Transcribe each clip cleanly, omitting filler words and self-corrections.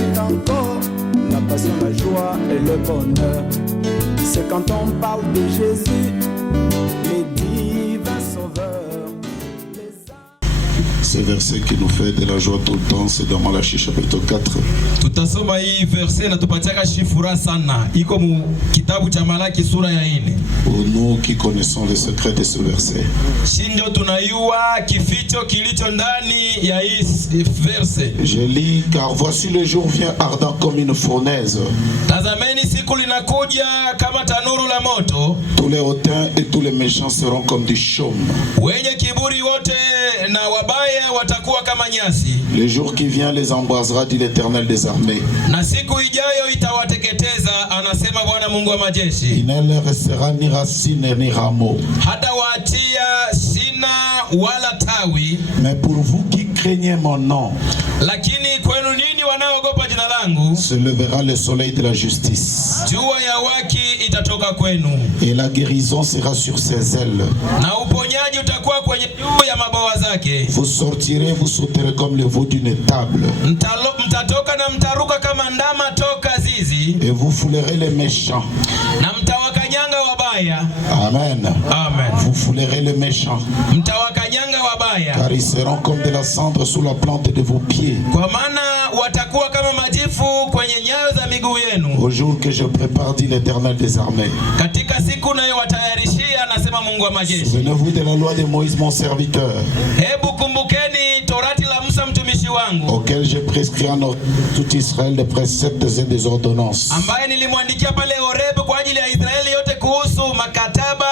cite encore la passion, la joie et le bonheur. C'est quand on parle de Jésus, les divins sauveurs. Ce verset qui nous fait de la joie tout le temps, c'est dans Malachie chapitre 4. Tutasoma hii verse na tupatiaka shifura sana. Iko mu kitabu cha Malaki sura ya 4. Pour nous qui connaissons le secret de ce verset. Shinjo tunayua kificho kilicho ndani ya hii verse. Je lis, car voici le jour vient ardent comme une fournaise. Tazameni siku linakuja kama tanuru la moto. Tous les hautains et tous les méchants seront comme du chaume. Wenye kiburi wote na wabaya watakuwa kama nyasi. Le jour qui vient les embrasera, dit l'Éternel des armées. Na siku ijayo itawateketeza, anasema Bwana Mungu wa majeshi. Il ne leur restera ni racine ni rameau. Hata waatia sina wala tawi. Mais pour vous qui craignez mon nom, lakini kwenu nini wanaogopa jina langu, se levera le soleil de la justice. Jua ya waki itatoka kwenu. Et la guérison sera sur ses ailes. Na uponyaji utakuwa kwenye juu ya mabawa zake. Vous sortirez, vous sauterez comme le veau d'une étable. Mtatoka na mtaruka kama ndama toka zizi. Et vous foulerez les méchants. Na mtawakanyanga wabaya. Amen. Amen. Vous foulerez les méchants. Mtawakanyanga wabaya. Car ils seront comme de la cendre sous la plante de vos pieds. Kwa maana watakuwa kama majifu kwenye nyayo za miguu yenu. Au jour que je prépare, dit l'Éternel des armées. Katika siku nayo watayarishia, anasema Mungu wa majeshi. Souvenez-vous de la loi de Moïse mon serviteur. Hebu kumbukeni torati la Musa mtumishi wangu. Auquel j'ai prescrit en tout Israël des préceptes et des ordonnances. Ambaye nilimwandikia pale Horeb kwa ajili ya Israeli yote kuhusu makataba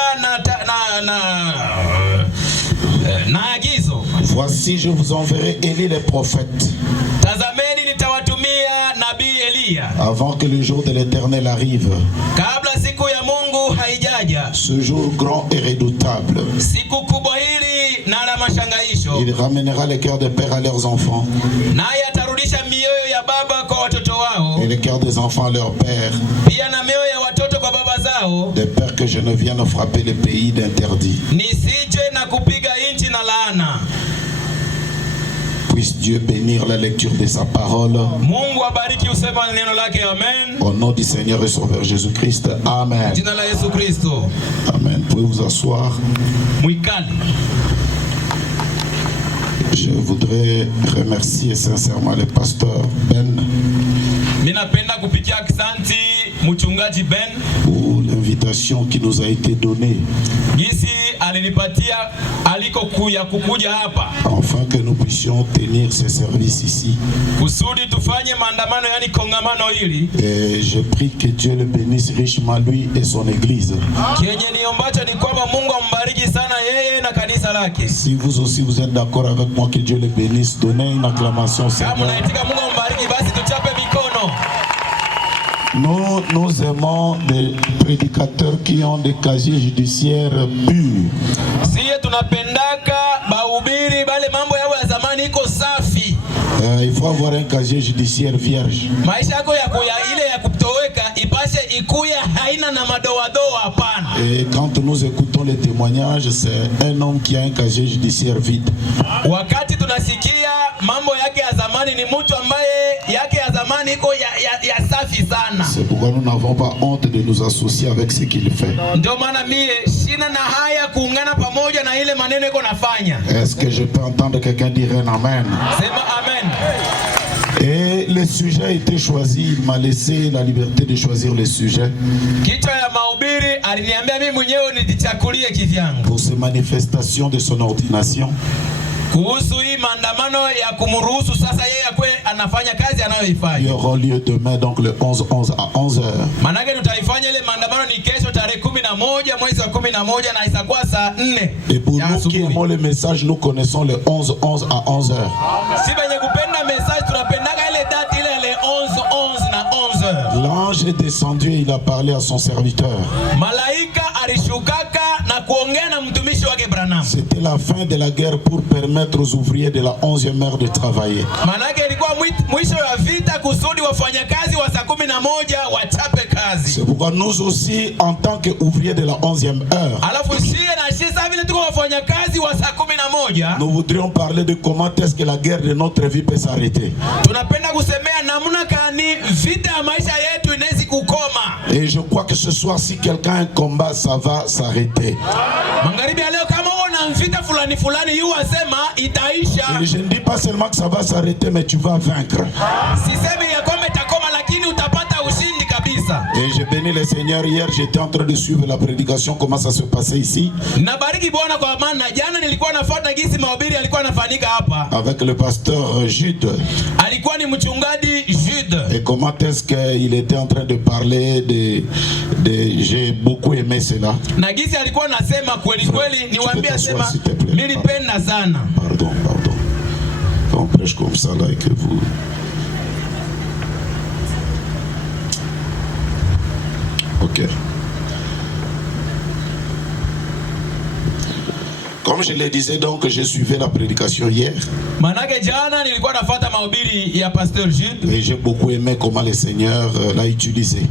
na agizo. Voici je vous enverrai Élie le prophète. Tazameni nitawatumia nabii Eliya. Avant que le jour de l'Éternel arrive. Kabla siku ya Mungu haijaja. Ce jour grand et redoutable. Siku kubwa hili na la mashangaisho. Il ramènera les cœurs des pères à leurs enfants. Naye atarudisha mioyo ya baba kwa watoto wao. Et les cœurs des enfants à leurs pères. Pia na mioyo ya watoto kwa baba zao. De peur que je ne vienne frapper le pays d'interdit. Nisije na kupiga nchi na laana. Puisse Dieu bénir la lecture de sa parole. Mungu abariki usema neno lake. Amen. Au nom du Seigneur et Sauveur Jésus-Christ. Amen. Jina la Yesu Kristo. Amen. Pouvez vous asseoir. Mwikali. Je voudrais remercier sincèrement le pasteur Ben. Ninapenda kupikia asante mchungaji Ben pour l'invitation qui nous a été donnée. Gisi alinipatia aliko kukuja hapa. Afin que nous puissions tenir ce service ici. Kusudi tufanye maandamano, yani kongamano hili. Et je prie que Dieu le bénisse richement lui et son église. Kenye niombacho ni kwamba Mungu ambariki sana yeye na kanisa lake. Si vous aussi vous êtes d'accord avec moi, que Dieu le bénisse, donnez une acclamation au Seigneur. Kama unaitika Mungu ambariki, basi tuchape mikono. Nous aimons des prédicateurs qui ont des casiers judiciaires purs. Siye tunapendaka bahubiri bale mambo yao ya zamani iko safi. Il faut avoir un casier judiciaire vierge. Maisha yako ya ile ya kutoweka ipashe ikuya haina na madoadoa, hapana. Et quand nous écoutons les témoignages, c'est un homme qui a un casier judiciaire vide. Wakati tunasikia mambo yake ya zamani ni mtu ambaye yake ya zamani iko ya safi sana. C'est pourquoi nous n'avons pas honte de nous associer avec ce qu'il fait. Ndio maana mie sina na haya kuungana pamoja na ile maneno iko nafanya. Est-ce que je peux entendre quelqu'un dire un amen? Sema amen. Et le sujet a été choisi, il m'a laissé la liberté de choisir le sujet. Kichwa ya mahubiri aliniambia mimi mwenyewe nijichakulie kivyangu. Pour ces manifestations de son ordination. Kuhusu hii maandamano ya kumruhusu sasa yeye akwe anafanya kazi anayoifanya. Il y aura lieu demain, donc le 11 à 11h. Manake tutaifanya ile maandamano ni kesho tarehe 11 mwezi wa 11 na isakuwa saa 4. Et pour nous qui aimons le message, nous connaissons le 11 à 11h. Si benye kupenda message tunapendaka ile date ile le 11 na 11h. L'ange est descendu et il a parlé à son serviteur. Malaika alishukaka na kuongea na mtumishi wake Branham. C'était la fin de la guerre pour permettre aux ouvriers de la 11e heure de travailler. Manake ilikuwa mwisho wa vita kusudi wafanyakazi wa saa 11 wachape kazi. kazi. C'est pourquoi nous aussi, en tant qu'ouvriers de la 11e heure, Alafu sie na sie sasa vile tuko wafanya kazi wa saa 11, nous voudrions parler de comment est-ce que la guerre de notre vie peut s'arrêter. tunapenda kusemea namna gani vita ya maisha yetu inaweza kukoma. Et je crois que ce soir, si quelqu'un a un combat, ça va s'arrêter. Magharibi ya leo kama una vita fulani fulani yu asema itaisha. Et je ne dis pas seulement que ça va s'arrêter, mais tu vas vaincre. Sisemi ya kwamba itakoma, lakini utapata ushindi kabisa. Et je bénis le Seigneur. Hier, j'étais en train de suivre la prédication, comment ça se passait ici. Nabariki Bwana kwa maana jana nilikuwa nafuata gisi mahubiri alikuwa anafanyika hapa. Avec le pasteur Jude. Alikuwa ni mchungaji Jude. Et comment est-ce qu'il était en train de parler de j'ai beaucoup aimé cela. Na gisi alikuwa anasema kweli kweli, niwaambia sema nilipenda sana. Pardon. Quand on prêche comme ça là et que vous... Ok. Comme je le disais, donc, je suivais la prédication hier. Manake jana nilikuwa nafuata mahubiri ya Pasteur Jude. Et j'ai beaucoup aimé comment le Seigneur l'a utilisé.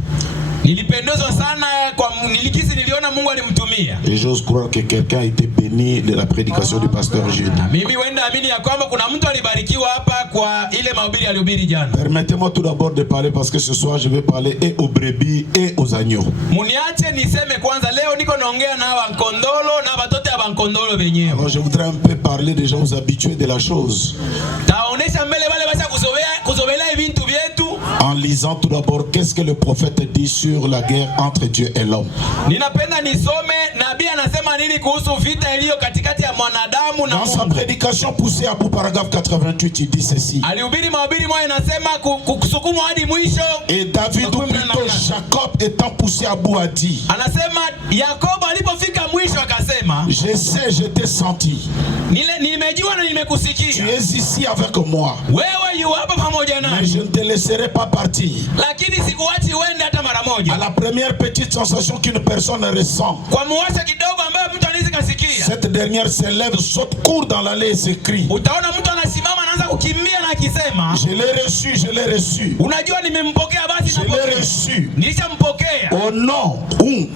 Nilipendezwa sana kwa nilikisi niliona Mungu alimtumia. Et j'ose croire que quelqu'un a été béni de la prédication du pasteur Jude. Mimi wenda amini ya kwamba kuna mtu alibarikiwa hapa kwa ile mahubiri alihubiri jana. Permettez-moi tout d'abord de parler parce que ce soir je vais parler et aux brebis et aux agneaux. Muniache niseme kwanza leo niko naongea na wankondolo na watoto ya wankondolo wenyewe. Alors je voudrais un peu parler des gens aux habitués de la chose. Taonesha mbele wale basha kuzobela vitu vyetu. En lisant tout d'abord qu'est-ce que le prophète dit sur la guerre entre Dieu et l'homme. Ninapenda nisome nabii anasema nini kuhusu vita iliyo katikati ya mwanadamu na Mungu. Dans sa prédication poussée à bout, paragraphe 88, il dit ceci. Alihubiri mahubiri moja inasema kusukumwa hadi mwisho. Et David, ou plutôt Jacob, étant poussé à bout, a dit. Anasema Yakobo alipofika mwisho akasema, je sais, je t'ai senti. Nimejua na nimekusikia. Tu es ici avec moi. Wewe yu hapa pamoja nami. Mais je ne te laisserai pas partir. Lakini sikuachi uende hata mara moja. À la première petite sensation qu'une personne ressent, kwa muwasha kidogo ambaye mtu anaweza kasikia, cette dernière se lève, saute, court dans l'allée et s'écrie. Utaona mtu anasimama anaanza kukimbia na akisema, je l'ai reçu. Unajua nimempokea basi je l'ai reçu. Nilishampokea. Oh non,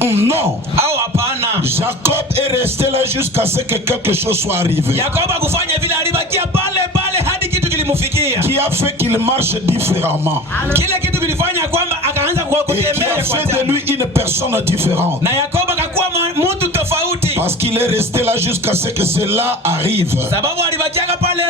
non. Au hapana. Jacob est resté là jusqu'à ce que quelque chose soit arrivé. Yakobo kufanya vile alibakia pale hadi kitu kilimufikia. Qui a fait qu'il marche différemment. Kile kitu kilifanya kwamba akaanza kutembea kwa et qui a fait de lui une personne différente. Na Yakobo akakuwa mtu tofauti. Parce qu'il est resté là jusqu'à ce que cela arrive. Sababu alibakia pale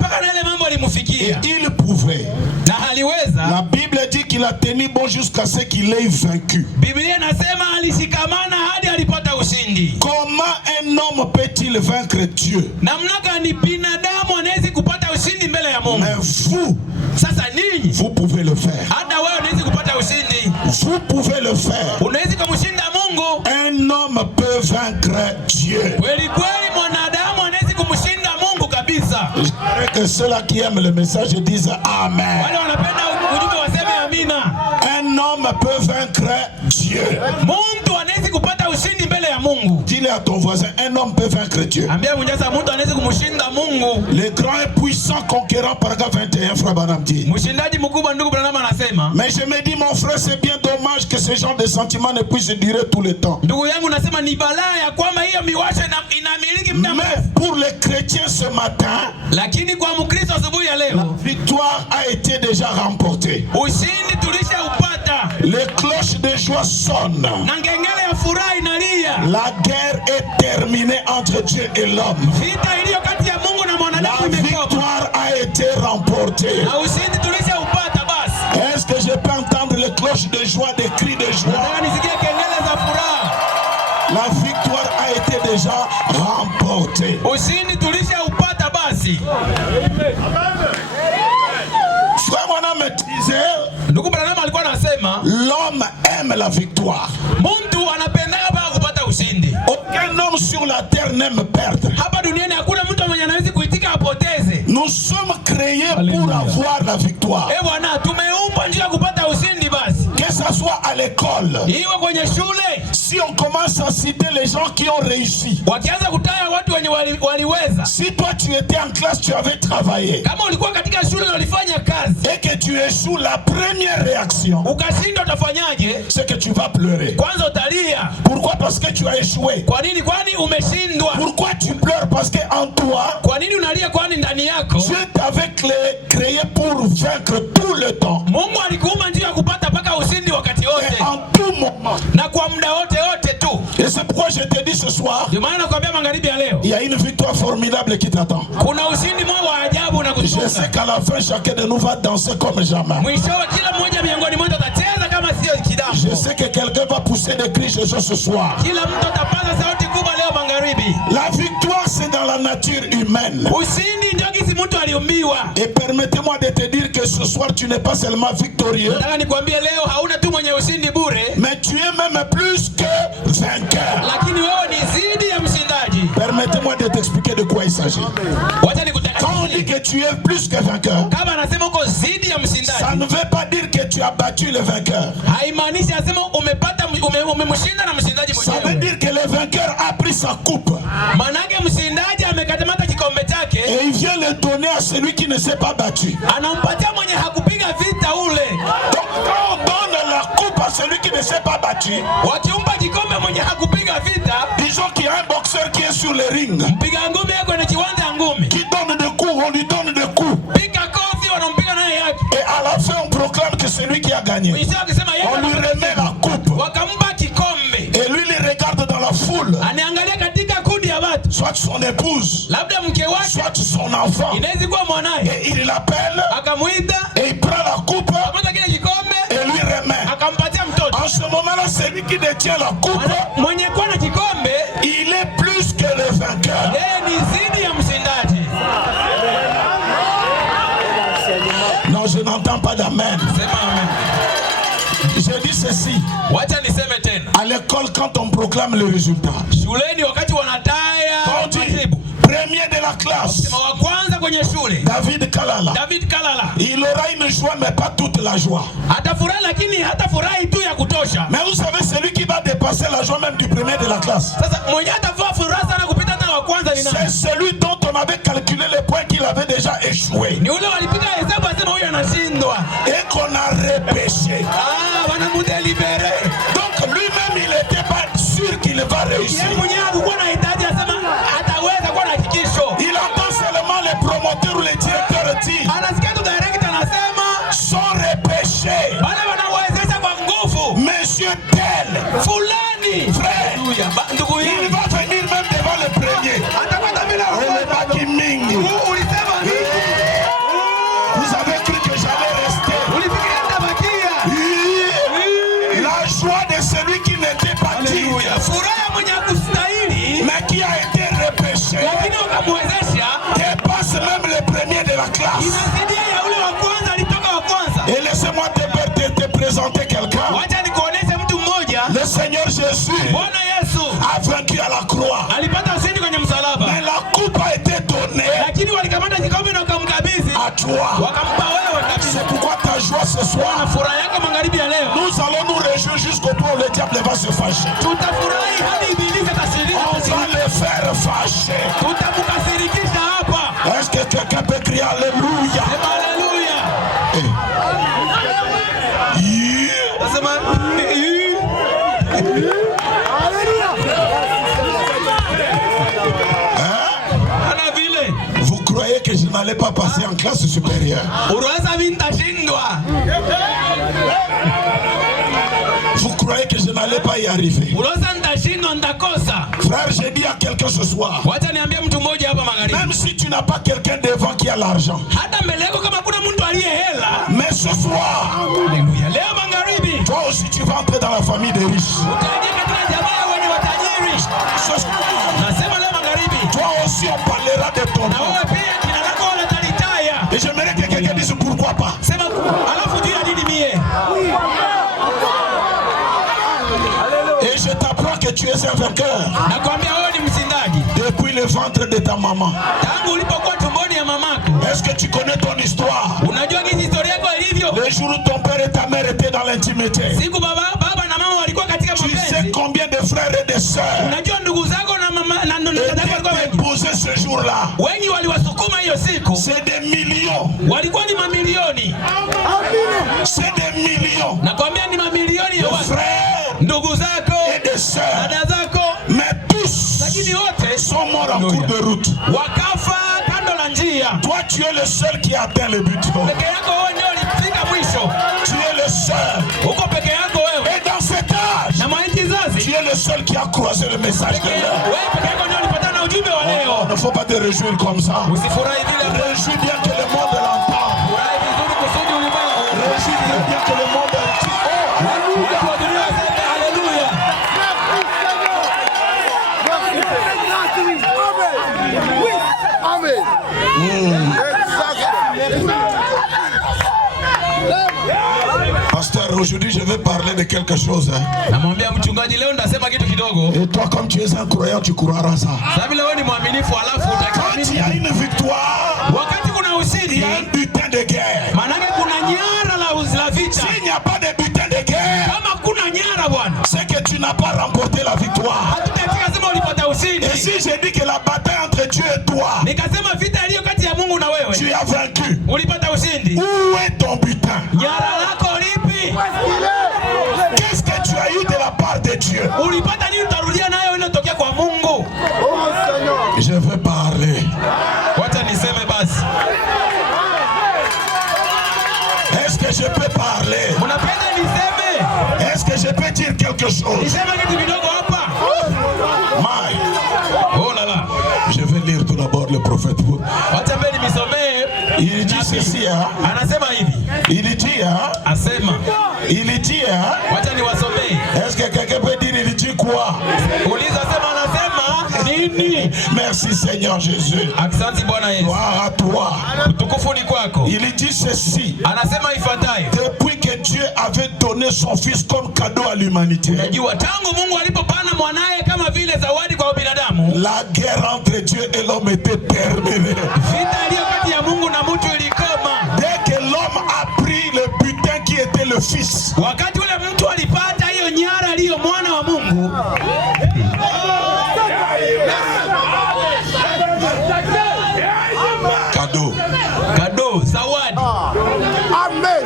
mpaka na ile mambo alimufikia. Et il pouvait. Na aliweza. La Bible dit qu'il a tenu bon jusqu'à ce qu'il ait vaincu. Biblia inasema alishikamana hadi alipata ushindi. Comment un homme peut-il vaincre Dieu? Namna gani binadamu anaweza kupata ushindi mbele ya Mungu? Mais vous, sasa ninyi, vous pouvez le faire. Hata wewe unaweza kupata ushindi. Vous pouvez le faire. Unaweza kumshinda Mungu. Un homme peut vaincre Dieu. Kweli kweli mwanadamu anaweza kumshinda Mungu kabisa. J'aimerais que ceux-là qui aiment le message disent Amen. Wale wanapenda ujumbe waseme amina. Un homme peut vaincre Dieu. Mtu anaweza kupata ushindi mbele ya Mungu. Dis-le à ton voisin, un homme peut vaincre Dieu. Ambia mwenza mtu anaweza kumshinda Mungu. Le grand et puissant conquérant, paragraphe 21, frère Branham dit. Mshindaji mkubwa ndugu Branham anasema. Mais je me dis mon frère, c'est bien dommage que ce genre de sentiments ne puisse durer tout le temps. Ndugu yangu nasema ni balaa ya kwamba hiyo miwasho inamiliki muda mrefu. Mais pour les chrétiens ce matin, lakini kwa Mkristo asubuhi ya leo, la victoire a été déjà remportée. Ushindi tulishaupata. Les cloches de joie sonnent. Na ngengele ya furaha inalia. La guerre est terminée entre Dieu et l'homme. Vita iliyo kati ya Mungu na mwanadamu imekoma. La victoire a été remportée. Na ushindi tulishaupata basi. Est-ce que je peux entendre les cloches de joie, des cris de joie? Nataka nisikie kengele za furaha. La victoire a été déjà remportée. Ushindi tulishaupata basi. Frère Branham me disait, ndugu Branham alikuwa anasema, l'homme aime la victoire. Mtu anapenda baba kupata ushindi. Aucun homme sur la terre n'aime perdre. Hapa duniani hakuna mtu mwenye anaweza kuitika apoteze. Nous sommes créés pour avoir la victoire. Bwana, tumeumbwa njia kupata ushindi basi. Que ça soit à l'école. Iwe kwenye shule. Si si on commence à citer les gens qui ont réussi, wakianza kutaya watu wenye waliweza, si toi tu étais en classe, tu avais travaillé, kama ulikuwa katika shule na ulifanya kazi, et que tu échoues, la première réaction, ukashindwa, utafanyaje? c'est que tu vas pleurer. Kwanza utalia. Pourquoi? Parce que tu as échoué. Kwa nini? Kwani umeshindwa. Pourquoi tu pleures? Parce que en toi, kwa nini unalia? Kwani ndani yako Dieu t'avait créé pour vaincre tout le temps. Mungu alikuumba njia ya kupata paka ushindi wakati wote. Et en tout moment. Na kwa muda wote tu. Et c'est pourquoi je te dis ce soir, ndio maana nakwambia magharibi ya leo, il y a une victoire formidable qui t'attend. Kuna ushindi mmoja wa ajabu na kusunga. Je sais qu'à la fin, chacun de nous va danser comme jamais. Mwishowe kila mmoja miongoni mwetu atacheza kama sio kidamu. Je sais que quelqu'un va pousser des cris Jésus ce soir. Kila mtu atapaza sauti kubwa leo magharibi. La victoire, c'est dans la nature humaine. Ushindi ndio kisi mtu aliumbiwa. Et permettez-moi de te dire que ce soir, tu n'es pas seulement victorieux. Nataka nikwambie leo hauna tu mwenye ushindi bure, mais tu es même plus que vainqueur. Lakini wewe ni zidi ya mshindaji. Permettez-moi de t'expliquer de quoi il s'agit. Quand on dit que tu es plus que vainqueur, kama anasema uko zidi ya mshindaji, ça ne veut pas dire que tu as battu le vainqueur. Haimaanishi anasema umepata umemshinda na mshindaji mwenyewe. Ça veut dire que le vainqueur a pris sa coupe. Manake mshindaji amekatamata kikombe chake, et il vient le donner à celui qui ne s'est pas battu. Anampatia mwenye hakupiga vita ule. Donc quand on donne la coupe à celui qui ne s'est pas battu, wakiumpa kikombe mwenye hakupiga vita, disons qu'il y a un boxeur qui est sur le ring, mpiga ngumi yako kwenye kiwanja ngumi, qui donne des coups, on lui donne des coups, piga kofi wanampiga naye yake, et à la fin on proclame que c'est lui qui a gagné. On lui remet la coupe, wakampa kikombe, et lui il regarde dans la foule, anaangalia katika kundi ya watu, soit son épouse, labda mke wake, soit son enfant, inaweza kuwa mwanae, et il l'appelle, akamuita, et il prend la coupe, akampa kile kikombe, et lui remet. akampatia mtoto. En ce moment-là, celui qui détient la coupe, mwenye kuwa na kikombe, il est plus que le vainqueur. Yeye ni zidi ya mshindaji. Non, je n'entends pas d'amen. Sema amen. Je dis ceci. Wacha niseme tena. À l'école, quand on proclame le résultat, shuleni wakati wanataya majibu, premier de la classe, wa kwanza kwenye shule, David Kalala, il aura une joie mais pas toute la joie. Atafurahi lakini hatafurahi tu ya kutosha. Mais vous savez, celui qui va dépasser la joie même du premier de la classe, sasa mwenye atafurahi sana kupita hata wa kwanza ni nani? C'est celui dont on avait calculé les points qu'il avait déjà échoué. Ni ule walipiga hesabu asema huyu anashindwa. Et qu'on a repêché. Wanamudélibéré. Donc lui-même il n'était pas sûr qu'il va réussir. Il entend seulement les promoteurs ou les directeurs dire sont repêchés. Monsieur tel, frère, il va venir même devant le premier. Vous avez cru que j'allais rester. La joie de celui qui n'était pas digne, mais qui a été repêché, dépasse même le premier de la classe. Et laissez-moi te présenter quelqu'un. Le Seigneur Jésus a vaincu à la croix. Mais la coupe a été donnée à toi. C'est pourquoi ta joie ce soir, nous allons nous réjouir jusqu'au point où le diable va se fâcher. On va le faire fâcher. Est-ce que quelqu'un peut crier Alléluia? Vous croyez que je n'allais pas passer en classe supérieure? Vous croyez que je n'allais pas y arriver? Frère, j'ai dit à quelqu'un ce soir, même si tu n'as pas quelqu'un devant qui a l'argent, mais ce soir, toi aussi tu vas entrer dans la famille des riches. Toi aussi on parlera de ton nom. Et j'aimerais que quelqu'un dise pourquoi pas. Et je t'apprends que tu es un vainqueur depuis le ventre de ta maman. Est-ce que tu connais ton histoire? Le jour où ton père et ta mère étaient dans l'intimité, tu sais combien de sœurs étaient déposées ce jour-là. C'est des millions. C'est des millions de frères et de sœurs. Mais tous sont morts en cours de route. Toi, tu es le seul qui a atteint le but. Tu es le seul. Et dans cet âge, tu es le seul qui a croisé le message de l'heure. Il ne faut pas te réjouir comme ça. Réjouis bien que le monde l'entende. Réjouis bien que le monde l'entende. Pasteur, aujourd'hui je vais parler de quelque chose. Et toi, comme tu es un croyant, tu croiras ça. Quand il y a une victoire, il y a un butin de guerre. S'il n'y a pas de butin de guerre, c'est que tu n'as pas remporté la victoire. Et si j'ai dit que la bataille entre Dieu et toi, tu as vaincu, où est ton butin? Qu'est-ce que tu as eu de la part de Dieu? Je veux parler. Est-ce que je peux parler? Est-ce que je peux dire quelque chose? Oh là là. Je vais lire tout d'abord le prophète. Il dit ceci, hein? Il dit, hein? Il dit, hein? Est-ce que quelqu'un peut dire il dit quoi? Merci Seigneur Jésus. Gloire à toi. Il dit ceci. Depuis que Dieu avait donné son fils comme cadeau à l'humanité, la guerre entre Dieu et l'homme était terminée. Dès que l'homme a pris le butin qui était le fils, cadeau, zawadi. Amen.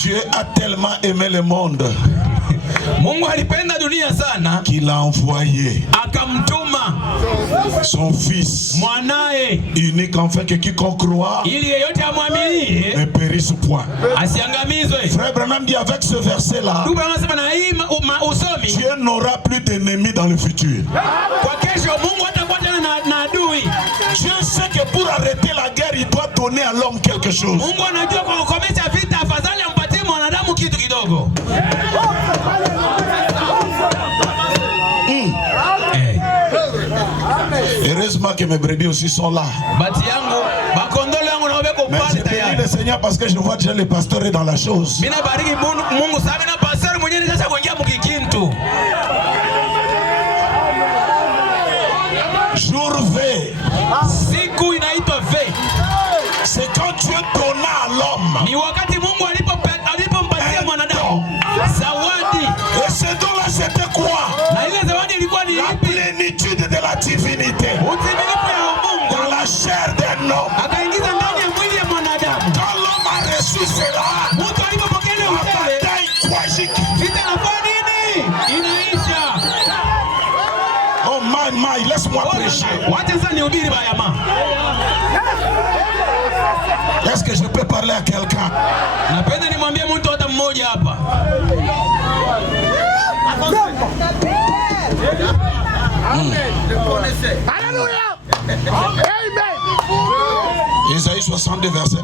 Dieu a tellement aimé le monde qu'il a envoyé son fils unique, afin que quiconque croit ne périsse point. Frère Branham dit avec ce verset là, Dieu n'aura plus d'ennemis dans le futur. Dieu sait que pour arrêter la guerre, il doit donner à l'homme quelque chose. Heureusement que mes brebis aussi sont là. Mais je bénis le Seigneur parce que je vois déjà les pasteurs dans la chose. Jour V. C'est quand Dieu donna à l'homme et ce don-là c'était quoi? La plénitude de la divinité dans la chair d'un homme. Quand l'homme a reçu cela, la bataille tragique. Oh my, laisse-moi prêcher. Est-ce que je peux parler à quelqu'un? Alléluia. Isaïe 62 verset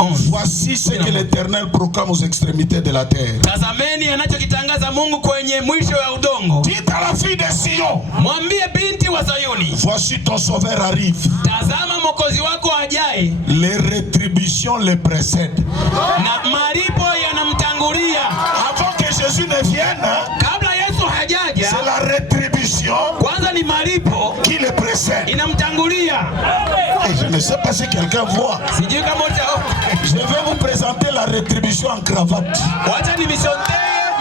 11. Voici ce que l'Éternel proclame aux extrémités de la terre. Dites à la fille de Sion, voici ton sauveur arrive. Les rétributions le précèdent. Avant que Jésus ne vienne, c'est la rétribution qui le précède. Et je ne sais pas si quelqu'un voit. Je vais vous présenter la rétribution en cravate.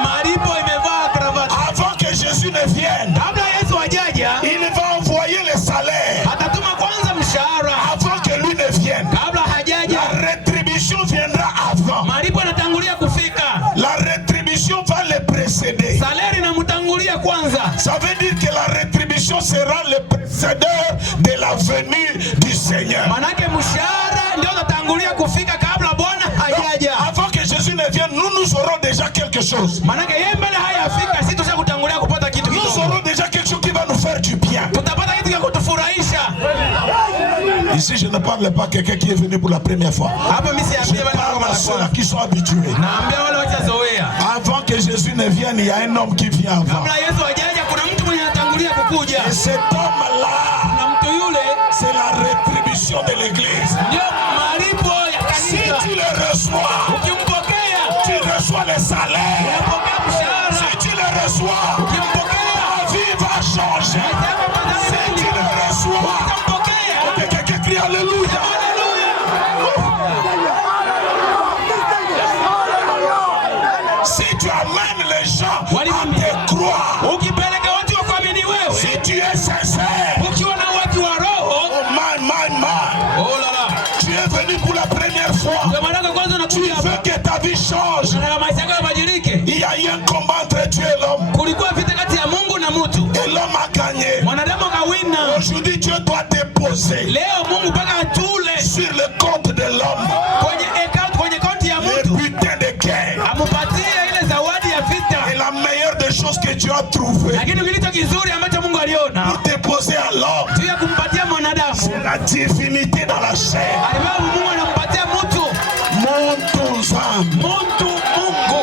malipo imevaa cravate. Avant que Jésus ne vienne, Kabla Yesu hajaja, il va envoyer les salaires. atatuma kwanza mshahara. Avant que lui ne vienne, Kabla hajaja, la rétribution viendra avant. malipo yanatangulia kufika. La rétribution va les précéder. Salari inamtangulia kwanza. Ça veut dire que la rétribution sera le précédeur de la venue du Seigneur. Manake mshahara ndio unatangulia kufika kabla Bwana hajaja. Avant que Jésus ne vienne, nous aurons déjà quelque chose. Manake yeye mbele hayafika, sisi tushakutangulia kupata kitu Nous kidogo. aurons déjà quelque chose qui va nous faire du bien. Tutapata kitu cha kutufurahisha. Ici, je ne parle pas à quelqu'un qui est venu pour la première fois. Hapa mimi Je siambie wale parle kama à la ceux-là kwanza. qui sont habitués. Naambia wale wachazoea. Avant que Jésus ne vienne, il y a un homme qui vient avant. Kabla Yesu hajaja kuna mtu mwenye anatangulia kukuja. Et cet homme-là, Na mtu yule c'est la rétribution de l'église. ndio malipo ya Si kanisa. tu le reçois, Ukimpokea, tu reçois les salaires. unapokea mshahara. Si tu le reçois, Ukimpokea, ta vie va changer. maisha yako Si tu yatabadilika. le reçois, Ukimpokea, que quelqu'un crie Alléluia. Si tu amènes les gens à te croire, ukipeleka watu wakuamini wewe, si tu es sincère, ukiwa na watu wa roho, oh my, oh la la, tu es venu pour la première fois. ndio maana kwanza Tu unakuja veux hapa. que ta vie change. Unataka maisha yako yabadilike. Il y a eu un combat entre Dieu et l'homme. Kulikuwa vita kati ya Mungu na mtu. Et l'homme a gagné. Mwanadamu akawina. Aujourd'hui, Dieu doit déposer Leo Mungu mpaka atule sur le compte de l'homme kwenye konti ya les mtu. butins de guerre. Amupatie ile zawadi ya vita. Et la meilleure des choses que Dieu a trouvées Lakini kilicho kizuri ambacho Mungu aliona pour déposer à l'homme, juu ya kumpatia mwanadamu, c'est la divinité dans la chair. alibeba Mungu anampatia mtu. Monte aux âmes. Mtu Mungu.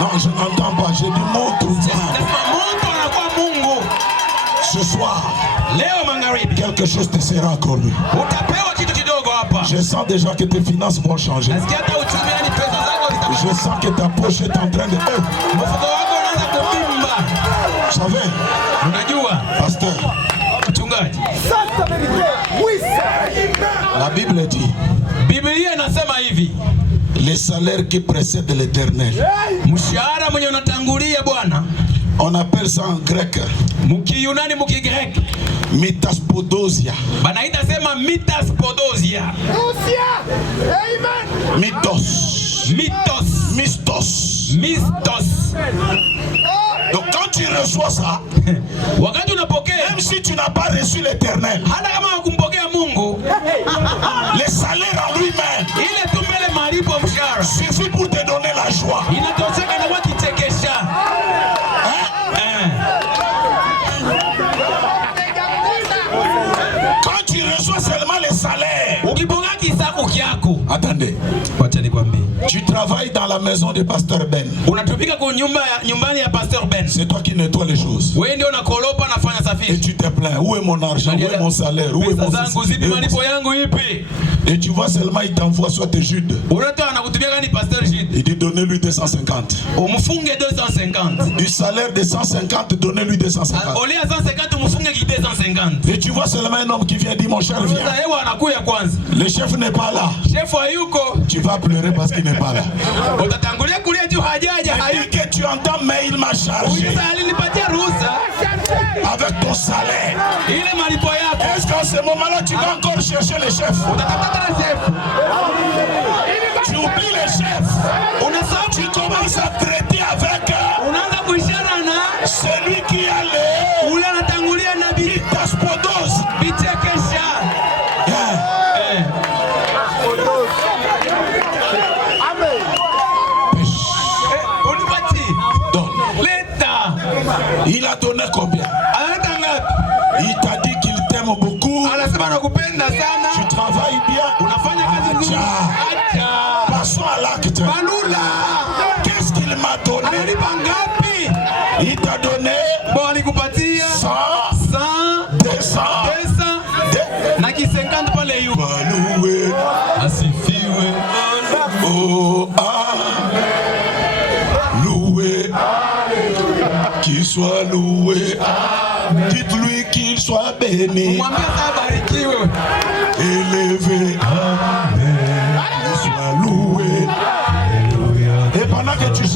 Non, je n'entends pas. J'ai dit monte aux âmes. Nasema mtu anakuwa Mungu. Ce soir, Leo magharibi quelque chose te sera accordé. utapewa kitu kidogo hapa. Je sens déjà que tes finances vont changer. Nasikia hata uchumi, yani pesa zako Je zitabadilika. sens que ta poche est en train de... Oh, Mfuko wako unaanza kuvimba. vous savez, Unajua pasteur, mchungaji, la Bible dit, Biblia inasema hivi, les salaires qui précèdent l'éternel. mshahara mwenye unatangulia Bwana, On appelle ça en grec mkiyunani mkigreki mitaspodosia. banaita sema mitaspodosia. Mythos. Mythos. Mistos. Mistos. Donc quand tu reçois ça, Wakati unapokea, même si tu n'as pas reçu l'éternel, hata kama hukumpokea Mungu, le salaire en lui-même ile tu mbele malipo mshahara suffit pour te donner la joie. inatosheka na wakichekesha. Quand tu reçois seulement les salaires, Ukipokea kisaku kyako, attendez, wacha nikwambie, tu travailles dans la maison de Pasteur Ben. unatumika kwa nyumbani ya Pastor Ben. C'est toi qui nettoies les choses. Wewe ndio unakolopa, nafanya Et safari. tu te plains, où est mon argent, où est mon salaire, où est Pesa mon zangu zipi, malipo yangu ipi? Et tu vois seulement, il t'envoie soit tes Jude. Unatoa anakutumia gani Pastor Jid? Il dit donnez-lui 250. Umfunge 250. Du salaire de 150, donnez-lui 250. Ole ya 150 umfunge ki 250. Et tu vois seulement un homme qui vient dire mon cher Sasa viens. hewa anakuya kwanza. Le chef n'est pas là. Chef hayuko. Tu vas pleurer parce qu'il n'est pas là. Utatangulia kulia juu hajaja Dès hayuko. que tu entends, mais il m'a chargé Sasa alinipatia ruhusa avec ton salaire. ile malipo yako. Est-ce qu'en ce moment-là, tu vas encore chercher le chef? Utatafuta na chef. Tu oublies le chef. Unasahau, Tu commences à traiter avec unaanza kuishana na celui qui a le ule anatangulia na taspodose. bichekesha. Unipati. Donne. Leta. Il a donné combien? Analeta ngapi? Il t'a dit qu'il t'aime beaucoup. Anasema nakupenda Tu sana. travailles bien. Unafanya kazi nzuri. Acha. Passons à l'acte. Balula. Qu'est-ce qu'il m'a donné? Analipa ngapi? Il t'a donné Bo alikupatia 100, 100 200. pesa na ki 50 pale yu. Loué. Asifiwe. Oh, ah. Loué. Qu'il soit loué. Dites-lui qu'il soit béni. Mwambie sasa barikiwe. Élevé. Qu'il soit loué. Et pendant que tu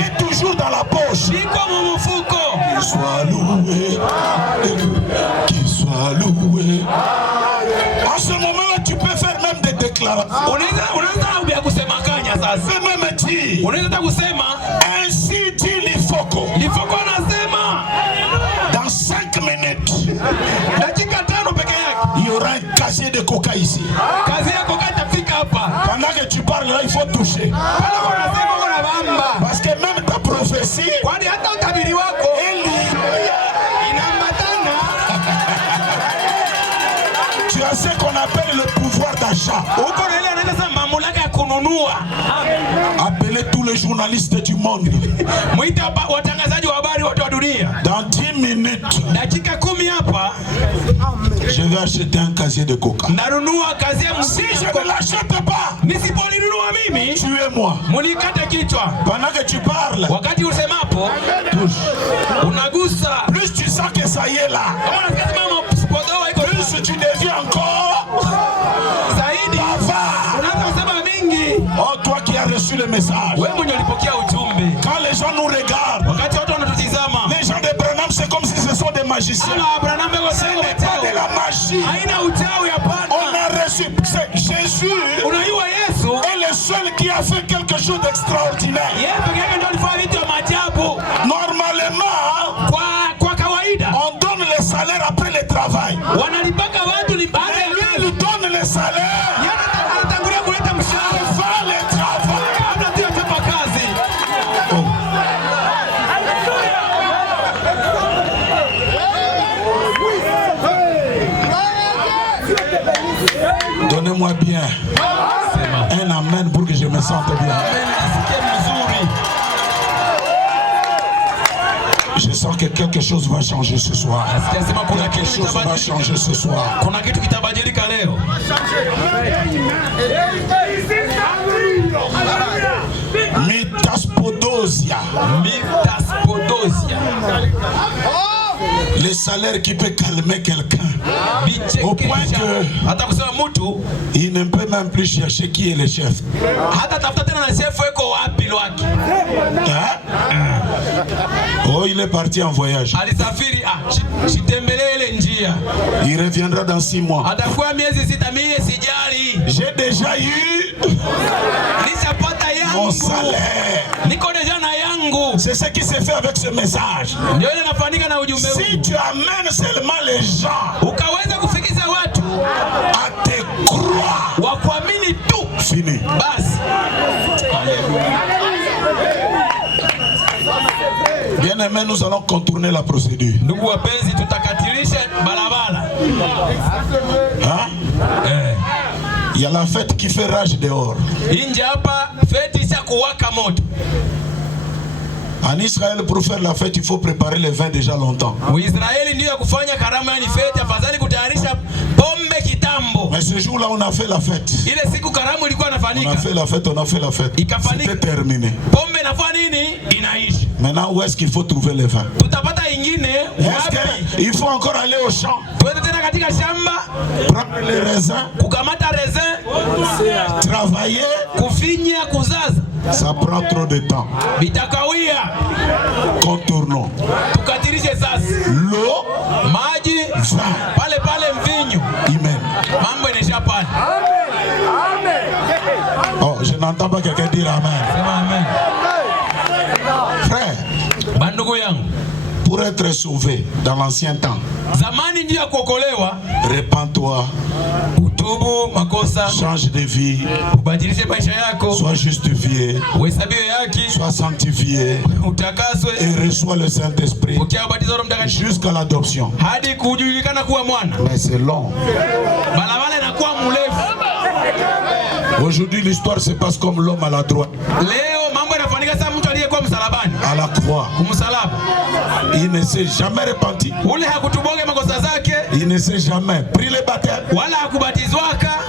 est toujours dans la poche. Qu'il soit loué, qu'il soit loué. En ce moment-là, tu peux faire même des déclarations. Fais même dire. Ainsi dit l'Ifoko. Dans 5 minutes, il y aura un casier de coca ici. Pendant que tu parles là, il faut toucher. Parce que même ta prophétie, tu as ce qu'on appelle le pouvoir d'achat. Appelez tous les journalistes du monde. Dans 10 minutes, je vais acheter un casier de coca. Si je ne l'achète pas, tuez-moi. Pendant que tu parles, touche. Plus tu sens que ça y est là, plus tu deviens encore bavard. Oh, toi qui as reçu le message. Quand les gens nous regardent, les gens de Branham, c'est comme si ce sont des magiciens. Ce n'est pas de la magie. On a reçu. Jésus est le seul qui a fait quelque chose d'extraordinaire. Normalement, on donne le salaire après le travail. Mais lui, il donne le salaire. Donnez-moi bien un amen pour que je me sente bien. Je sens que quelque chose va changer ce soir. Quelque chose va changer ce soir. Mitaspodosia. Le salaire qui peut calmer quelqu'un au point que il ne peut même plus chercher qui est le chef. Oh, il est parti en voyage. Il reviendra dans 6 mois. J'ai déjà eu mon salaire. C'est ce qui s'est fait avec ce message. Si tu amènes seulement les gens à te croire, fini. Bien aimé, nous allons contourner la procédure. Hein? Il y a la fête qui fait rage dehors. En Israël, pour faire la fête, il faut préparer le vin déjà longtemps. Mais ce jour-là, on a fait la fête. On a fait la fête, on a fait la fête. C'était terminé. Maintenant, où est-ce qu'il faut trouver le vin? Est-ce qu'il faut encore aller au champ, prendre les raisins, travailler? Ça prend trop de temps. Contournons. L'eau, vin. Amen. Oh, je n'entends pas quelqu'un dire amen. Frère, pour être sauvé dans l'ancien temps, répands-toi, change de vie, sois justifié, sois sanctifié et reçois le Saint-Esprit jusqu'à l'adoption. Mais c'est long. Aujourd'hui, l'histoire se passe comme l'homme à la droite, à la croix. Il ne s'est jamais repenti. Il ne s'est jamais pris le baptême.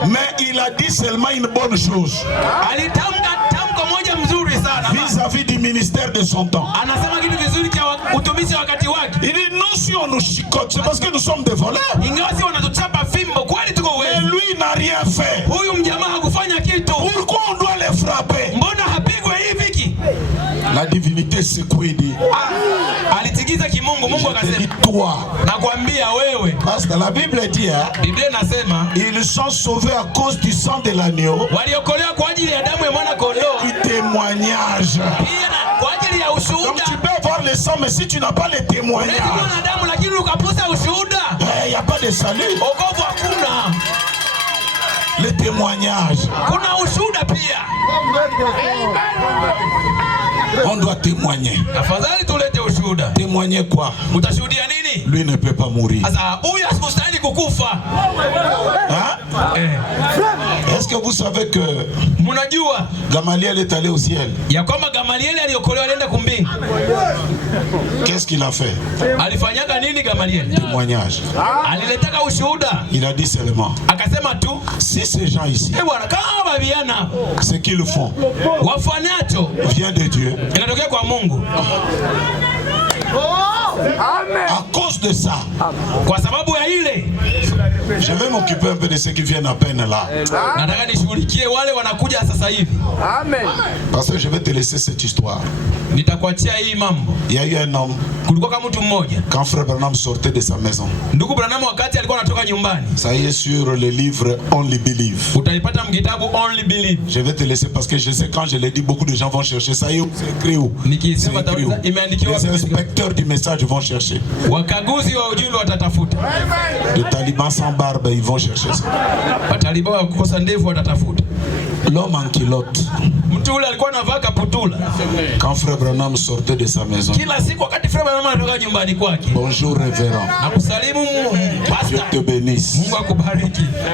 Mais il a dit seulement une bonne chose vis-à-vis du ministère de son temps. Il dit non, si on nous chicote, c'est parce que nous sommes des voleurs. Et lui n'a rien fait. Pourquoi on doit les frapper? frappé? Mbona hapigwe hivi ki? La divinité secouée dit. Alitigiza kimungu, Mungu akasema, toi. Nakwambia wewe. Parce que la Bible dit, Biblia inasema, ils sont sauvés à cause du sang de l'agneau. Waliokolewa kwa ajili ya damu ya mwana kondoo. Du témoignage. Pia kwa ajili ya ushuhuda. Donc tu peux avoir le sang, mais si tu n'as pas le témoignage, il n'y a pas de salut. Le témoignage. On doit témoigner. Témoigner quoi? Lui ne peut pas mourir. Hein? Est-ce que vous savez que Gamaliel est allé au ciel? Qu'est-ce qu'il a fait? Témoignage. Il a dit seulement, si ces gens ici, ce qu'ils font vient de Dieu, à cause de ça, je vais m'occuper un peu de ceux qui viennent à peine là. Parce que je vais te laisser cette histoire. Il y a eu un homme, quand Frère Branham sortait de sa maison, ça y est sur le livre Only Believe. Je vais te laisser parce que je sais quand je l'ai dit, beaucoup de gens vont chercher. Ça y est, c'est écrit où? C'est écrit où? Les inspecteurs du message vont chercher. Les talibans sans barbe, ils vont chercher ça. L'homme en culotte, quand Frère Branham sortait de sa maison, bonjour révérend, Dieu te bénisse.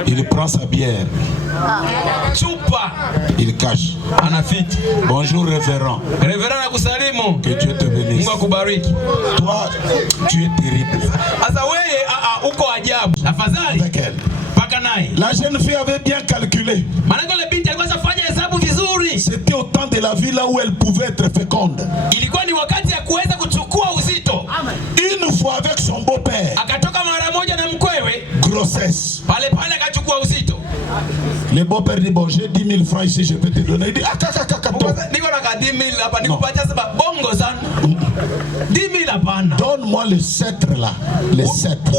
Il prend sa bière, il cache. Bonjour révérend, que Dieu te bénisse. Toi, tu es terrible. Avec elle, la jeune fille avait bien calculé. C'était au temps de la vie là où elle pouvait être féconde. Une fois avec son beau-père, grossesse. Le beau-père dit, bon, j'ai 10 000 francs ici, je peux te donner. Il dit, donne-moi le sceptre là, le sceptre.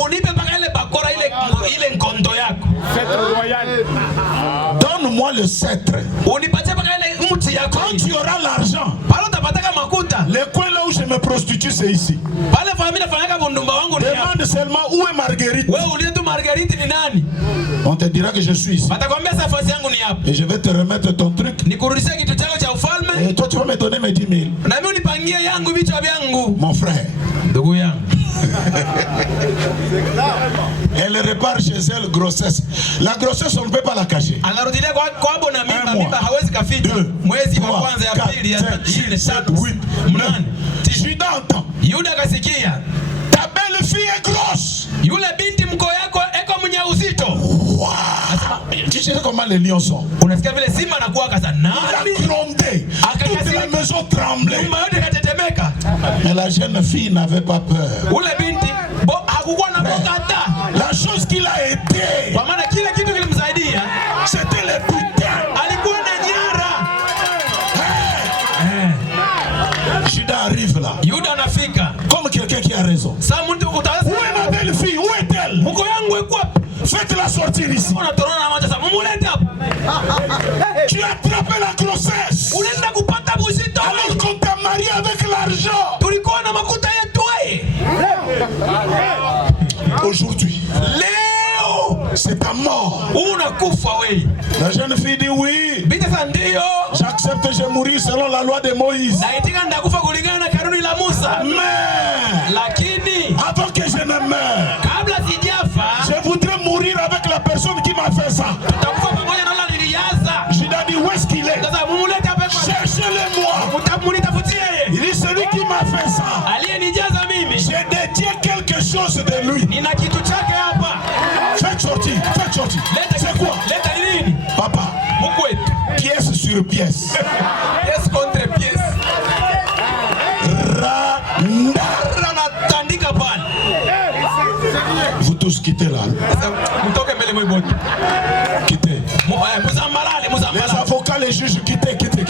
Donne-moi le sceptre. Quand tu auras l'argent, le coin là où je me prostitue, c'est ici. Demande seulement où est Marguerite. On te dira que je suis ici. Et je vais te remettre ton truc. Et toi tu vas me donner mes 10 000. Mon frère. Elle repart chez elle, grossesse. La grossesse, on ne peut pas la cacher. 1 mois, 2, 3, 4, 5, 6, 7, 8, 9. Judas entend. Ta belle fille est grosse. Wow. Tu sais comment les lions sont. Il a grondé. Toute la maison tremblait. Mais la jeune fille n'avait pas peur. La chose qu'il a été, c'était le putain. Judas arrive là. Comme quelqu'un qui a raison. Où est ma belle fille? Où est-elle? Faites-la sortir ici. Tu as attrapé la grossesse. Alors qu'on t'a marié avec l'argent. Aujourd'hui, c'est ta mort. La jeune fille dit oui. J'accepte, je mourir selon la loi de Moïse. Mais avant que je ne meure, je voudrais mourir avec la personne qui m'a fait ça. Judas dit où est-ce qu'il est? Cherchez-le-moi. Il dit celui qui m'a fait ça, j'ai détiens quelque chose de lui. Faites sortir, faites sortir. C'est quoi? Papa, pièce sur pièce. Pièce contre pièce. Vous tous quittez là. Quittez. Les avocats, les juges, quittez, quittez, quittez.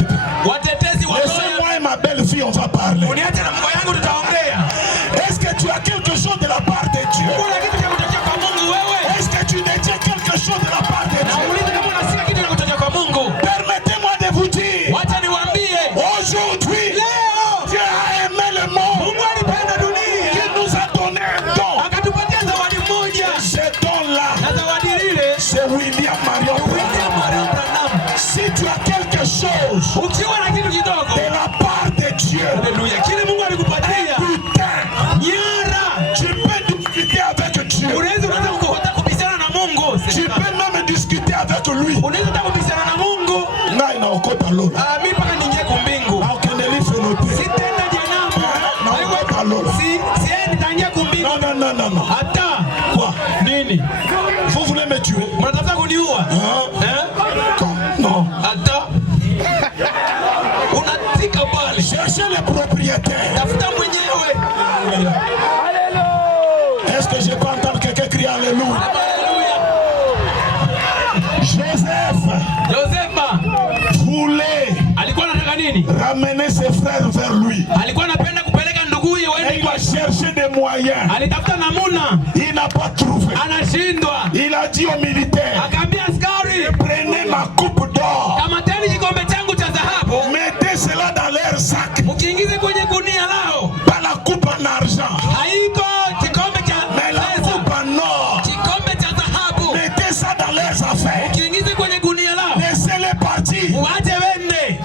nini? Ramener ses frères vers lui. Alikuwa anapenda kupeleka nduguye waende. Il a cherché des moyens. Alitafuta namuna. Il n'a pas trouvé. Anashindwa. Il a dit aux militaires, akaambia askari, prenez ma coupe d'or. Kamateni kikombe changu cha dhahabu. Mettez cela dans leur sac. Mukiingize kwenye gunia lao. Pas la coupe en argent. Haiko kikombe cha mais la coupe en or. Kikombe cha dhahabu. Mettez ça dans leurs affaires. Mukiingize kwenye gunia lao. Laissez-les partir. Muache wende.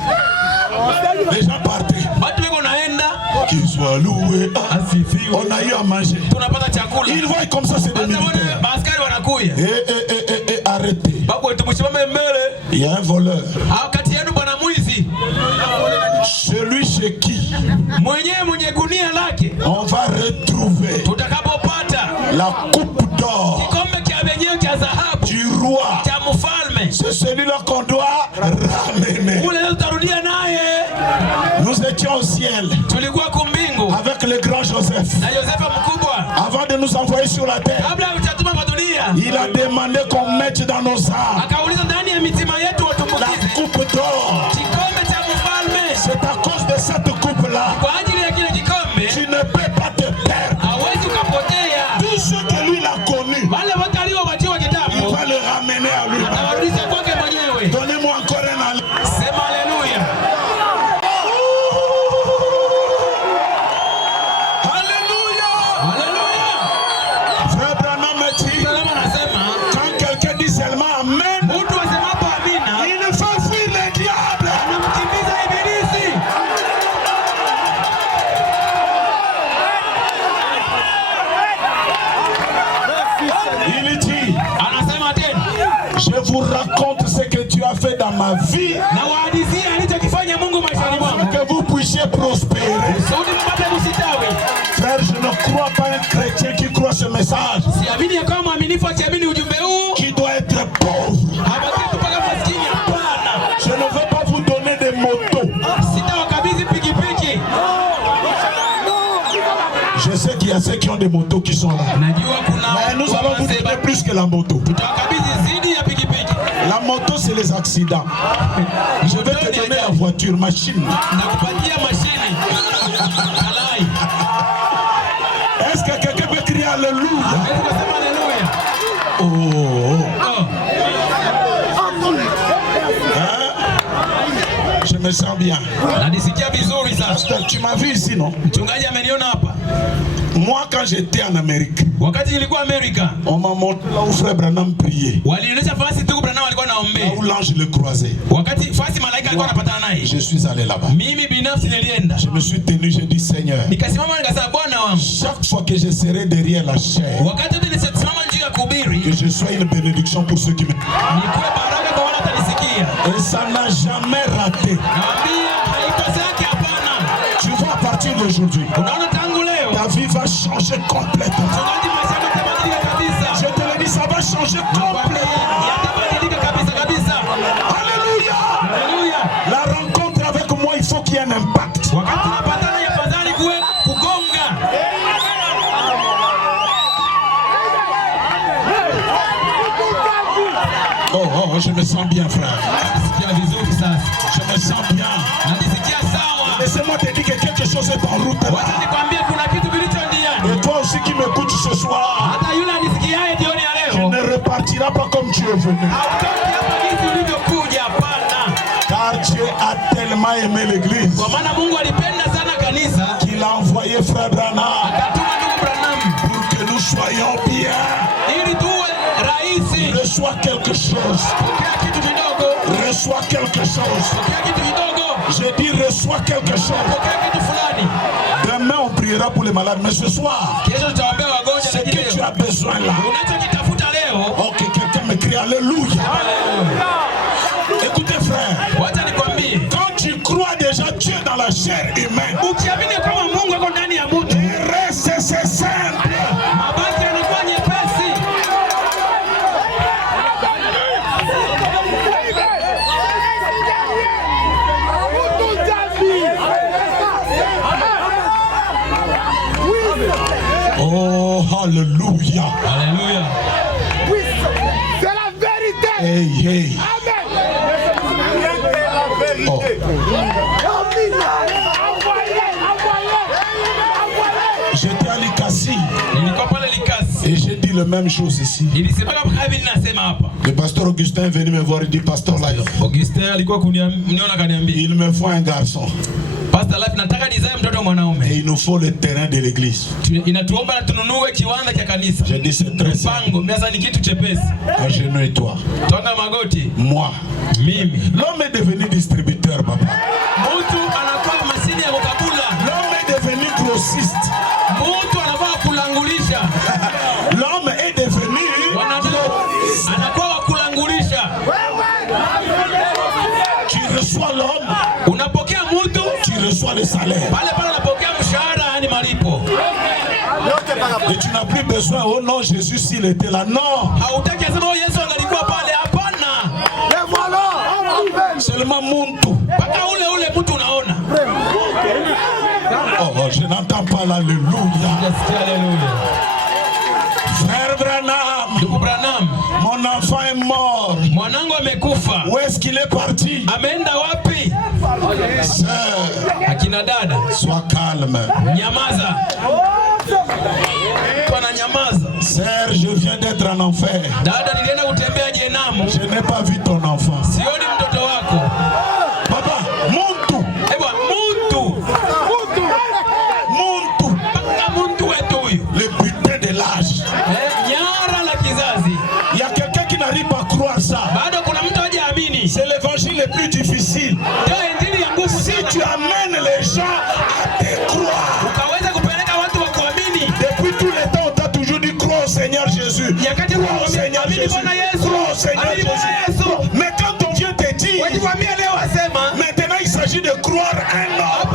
Les gens partaient. Watu wako naenda. Qu'ils soient loués. On a eu à manger. Tunapata chakula. Ils voient comme ça, c'est des militaires. Askari wanakuya. Arrêtez. Bako tumusimame mbele. Il y a un voleur. Kati yenu bwana mwizi. Celui chez qui mwenye gunia lake on va retrouver tutakapopata la coupe d'or kikombe cha wenyewe cha dhahabu du roi. Cha mfalme. C'est celui-là qu'on doit ramener. Nous étions au ciel tulikuwa kumbingu avec le grand Joseph. Na Yosefa mkubwa. Avant de nous envoyer sur la terre, kabla hujatuma kwa dunia, il a demandé qu'on mette dans nos âmes akauliza ndani ya mitima yetu watumbukize la coupe d'or. kikombe cha mfalme. C'est à cause de cette coupe-là kwa ajili ya kile kikombe tu ne peux pas te perdre. hawezi ukapotea. Tout ce que lui l'a connu, wale wote aliowatiwa kitabu, il va le ramener à lui. atawarudisha kwake mwenyewe. Donnez-moi encore un alléluia. Sema haleluya. Je vous raconte ce que tu as fait dans ma vie afin que vous puissiez prospérer. Frère, je ne crois pas un chrétien qui croit ce message qui doit être pauvre. Je ne veux pas vous donner des motos. Je sais qu'il y a ceux qui ont des motos qui sont là. Mais nous allons vous donner plus que la moto. La moto, c'est les accidents. Je vais te donner la voiture, machine. Est-ce que quelqu'un peut crier alléluia? Oh. Hein? Je me sens bien. Pasteur, tu m'as vu ici, non? Moi, quand j'étais en Amérique, on m'a montré là où Frère Branham priait. Là où l'ange le croisait. Je suis allé là-bas. Je me suis tenu, j'ai dit Seigneur, chaque fois que je serai derrière la chair, que je sois une bénédiction pour ceux qui me... Et ça n'a jamais raté. Tu vois, à partir d'aujourd'hui, ta vie va changer complètement. Je te le dis, ça va changer complètement. Alléluia. La rencontre avec moi, il faut qu'il y ait un impact. Oh, je me sens bien, frère. Je me sens bien. Laissez-moi te dire que quelque chose est en route là. Et toi aussi qui m'écoutes ce soir, tu ne repartiras pas comme tu es venu. Car Dieu a tellement aimé l'église qu'il a envoyé Frère Branham pour que nous soyons bien. Reçois quelque chose. Reçois quelque chose. Je dis reçois quelque chose. Demain on priera pour les malades, mais ce soir, ce que tu as besoin là. Ok, quelqu'un me crie alléluia. Écoutez frère, quand tu crois déjà Dieu dans la chair humaine, reste c'est simple. Oh, alléluia. Alléluia. Oui, c'est la vérité. Hey, hey. Amen. C'est la vérité. Oh. la même chose ici. Le pasteur Augustin est venu me voir, il dit pasteur Life. Il me faut un garçon. Et il nous faut le terrain de l'église. J'ai dit c'est très simple. Agenouille-toi. Moi. L'homme est devenu distributeur, papa. L'homme est devenu grossiste. L'homme est devenu tu reçois l'homme, tu reçois le salaire. Et tu n'as plus besoin, oh non, Jésus s'il était là, non. Seulement Muntu. Oh, je n'entends pas l'alléluia. Frère Branham, mon enfant est mort. Où est-ce qu'il est parti? Sœur, sois calme. Sœur, je viens d'être en enfer. Je n'ai pas vu ton enfant. Papa, Muntu. Le butin de l'âge. Il y a quelqu'un qui n'arrive pas à croire ça. C'est l'évangile le plus difficile. Si tu amènes les gens à te croire. Depuis tout le temps, on t'a toujours dit crois au Seigneur Jésus. Crois au Seigneur Jésus. Crois au Seigneur Jésus. Mais quand on vient te dire, maintenant il s'agit de croire un homme.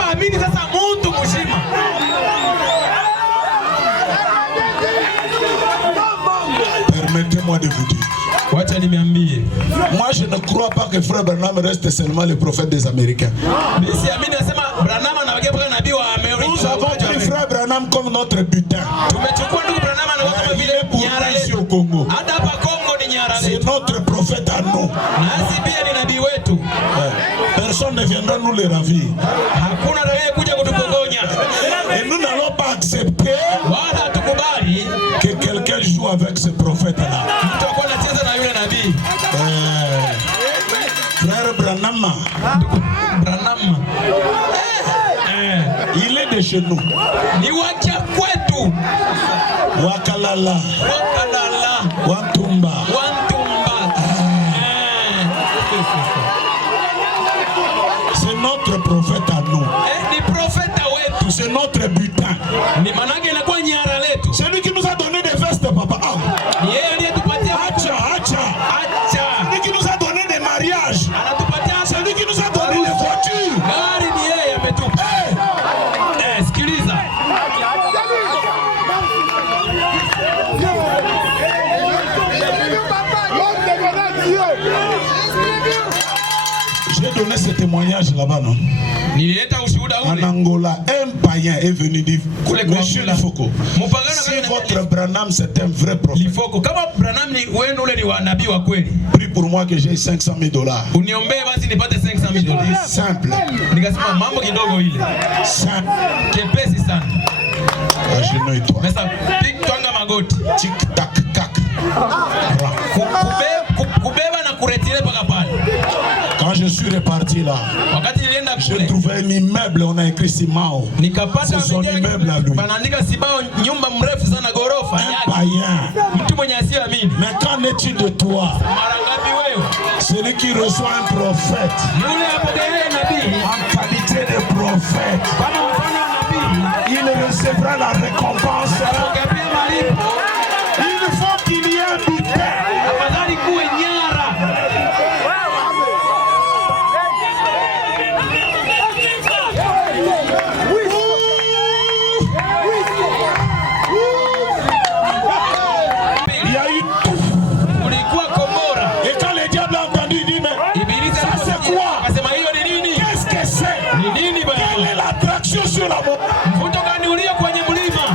Permettez-moi de vous dire. Moi je ne crois pas que Frère Branham reste seulement le prophète des Américains. Nous avons pris Frère Branham comme notre butin. Il est pour nous ici au Congo. C'est notre prophète à nous. Personne ne viendra nous les ravir. Et nous n'allons pas accepter que quelqu'un joue avec ce prophète-là. Frère Branham, il est de chez nous. Wakalala, Wantumba. C'est notre prophète à nous. C'est notre butin. C'est lui qui nous a donné des vestes, papa. C'est lui qui nous a donné des mariages. C'est lui qui nous a donné des voitures. J'ai donné ce témoignage là-bas, non? En Angola, un païen est venu dire, Monsieur Lifoko, si votre Branham c'est un vrai prophète, prie pour moi que j'ai $500,000. Simple. Simple. Agenouille-toi. Tic tac tac. Quand je suis reparti là, j'ai trouvé un immeuble, on a écrit Simao. C'est son immeuble à lui. Un païen. Mais qu'en est-il de toi? Celui qui reçoit un prophète en qualité de prophète, il recevra la récompense. Il faut qu'il y ait un butin.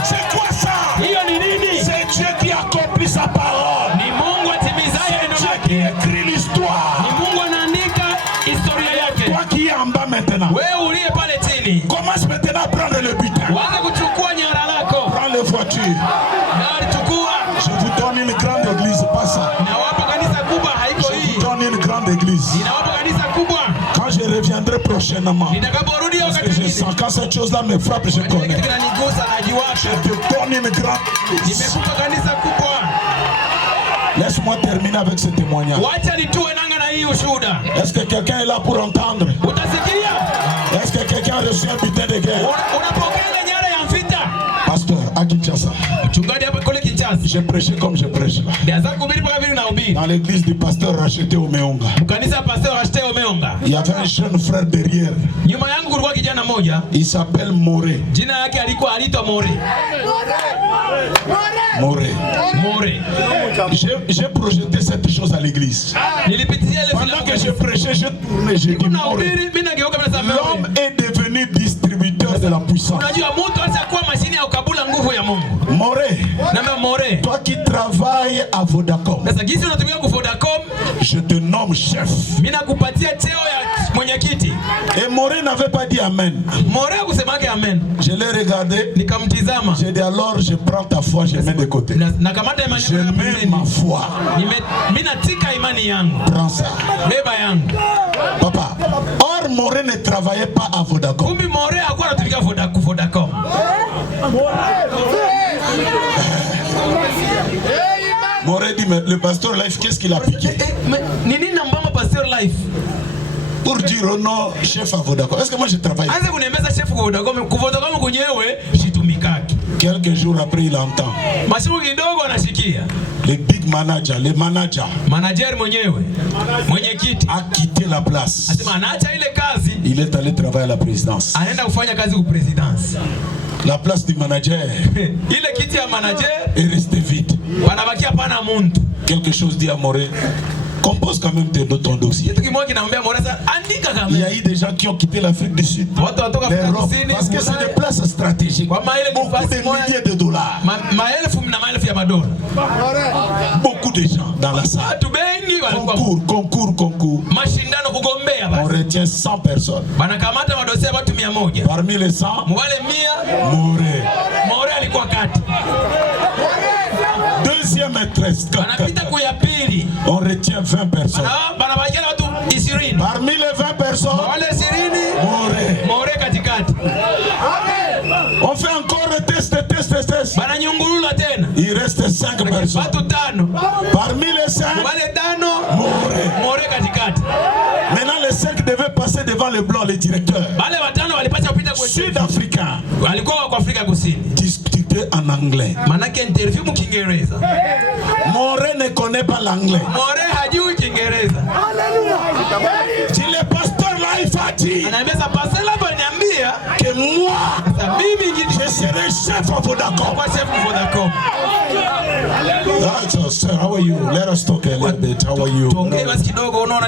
C'est quoi ça? C'est Dieu qui accomplit sa parole. C'est Dieu qui écrit l'histoire. Toi qui es en bas maintenant, commence maintenant à prendre le butin. Prends les voitures. Je vous donne prochainement. Parce que je sens quand cette chose-là me frappe, je connais. Je te donne une grande grâce. Laisse-moi terminer avec ce témoignage. Est-ce que quelqu'un est là pour entendre? Est-ce que quelqu'un a reçu un butin de guerre? Pasteur, à Kinshasa, j'ai prêché comme je prêche là. Dans l'église du pasteur racheté au Meonga, il y avait un jeune frère derrière. Il s'appelle Moré. Moré. J'ai projeté cette chose à l'église. Pendant que je prêchais, je tournais, j'ai dit Moré. L'homme est devenu distributeur de la puissance. Moré, toi qui travailles à Vodacom, je te nomme chef. Et Moré n'avait pas dit amen. Je l'ai regardé. J'ai dit alors je prends ta foi, je mets de côté. Je mets ma foi. Prends ça. Papa, or Moré ne travaillait pas à Vodacom. Moré dit, mais le pasteur Life, qu'est-ce qu'il a piqué? Pour dire oh non, chef à Vodacom. Est-ce que moi je travaille? Quelques jours après, il entend. Le big manager, le manager a quitté la place. Il est allé travailler à la présidence. La place du manager est restée vide. Quelque chose dit à Moré. Compose quand même ton dossier. Il y a eu des gens qui ont quitté l'Afrique du Sud, l'Europe, parce que c'est des places stratégiques. Beaucoup de milliers de dollars. Beaucoup de gens dans la salle. Concours. On retient 100 personnes. Parmi les 100, Moré. Deuxième maîtresse. On retient 20 personnes. Parmi les 20 personnes, Moré. On fait encore le test. Il reste 5 personnes. Parmi les 5, Moré. Maintenant les 5 devaient passer devant le blanc, les directeurs sud-africains. Discuter en anglais. Moré ne connaît pas l'anglais. Si le pasteur Life a dit que moi je serai chef à Vodacom. Sir, how are you? Let us talk a little bit. How are you?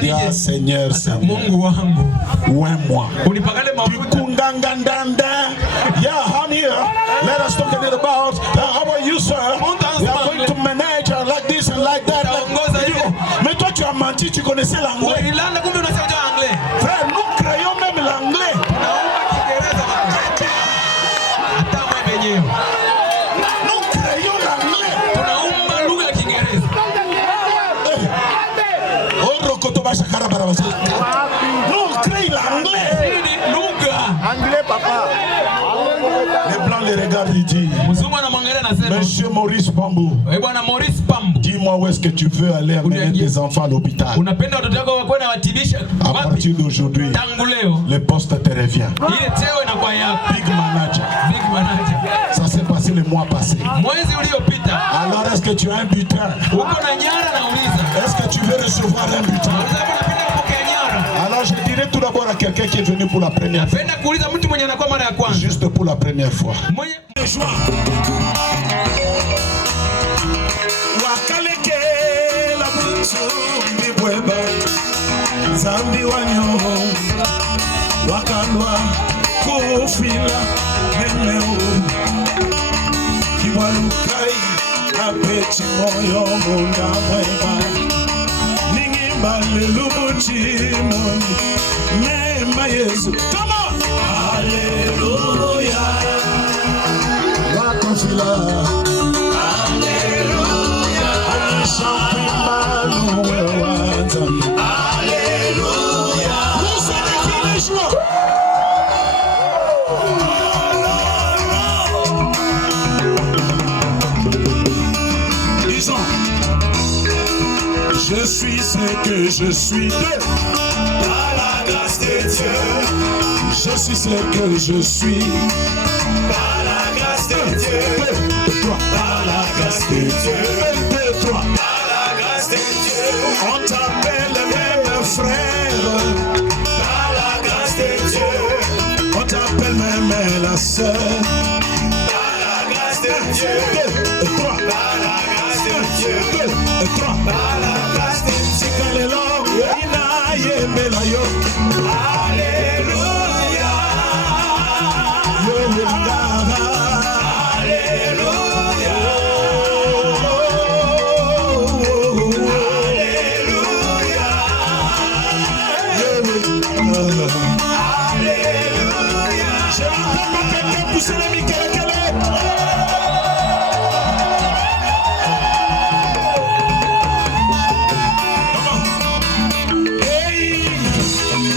Yeah, Seigneur. Moi. Yeah, I'm here. Let us talk a little about how are you, sir? We are going to manage like this and like that. Mais toi, tu as menti, tu connaissais l'anglais. Frère, nous créons même l'anglais. Nous créons l'anglais. Nous créons l'anglais. Anglais, papa. Les blancs les regardent et disent, Monsieur Maurice Pambou, dis-moi où est-ce que tu veux aller amener tes enfants à l'hôpital. À partir d'aujourd'hui, le poste te revient. Big manager. Ça s'est passé le mois passé. Alors est-ce que tu as un butin? Est-ce que tu veux recevoir un butin? Alors je dirais tout d'abord à quelqu'un qui est venu pour la première fois. Juste pour la première fois. Zambi wanyo wakalwa kufila nemeo kiwalukai apeti moyo munda mwema ningimba leluchi moni nema Yesu. Come on! Hallelujah wakufila Hallelujah anishampi manu wewanza. Hallelujah. Who said it? Je suis ce que je suis par la grâce de Dieu. Je suis ce que je suis par la grâce de Dieu. Par la grâce de Dieu. Par la grâce de Dieu. On t'appelle même frère par la grâce de Dieu. On t'appelle même la sœur par la grâce de Dieu. Par la grâce de Dieu. Par la grâce de Dieu. Alléluia.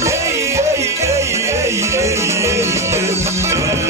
Hey, hey, hey, hey, hey, hey, hey.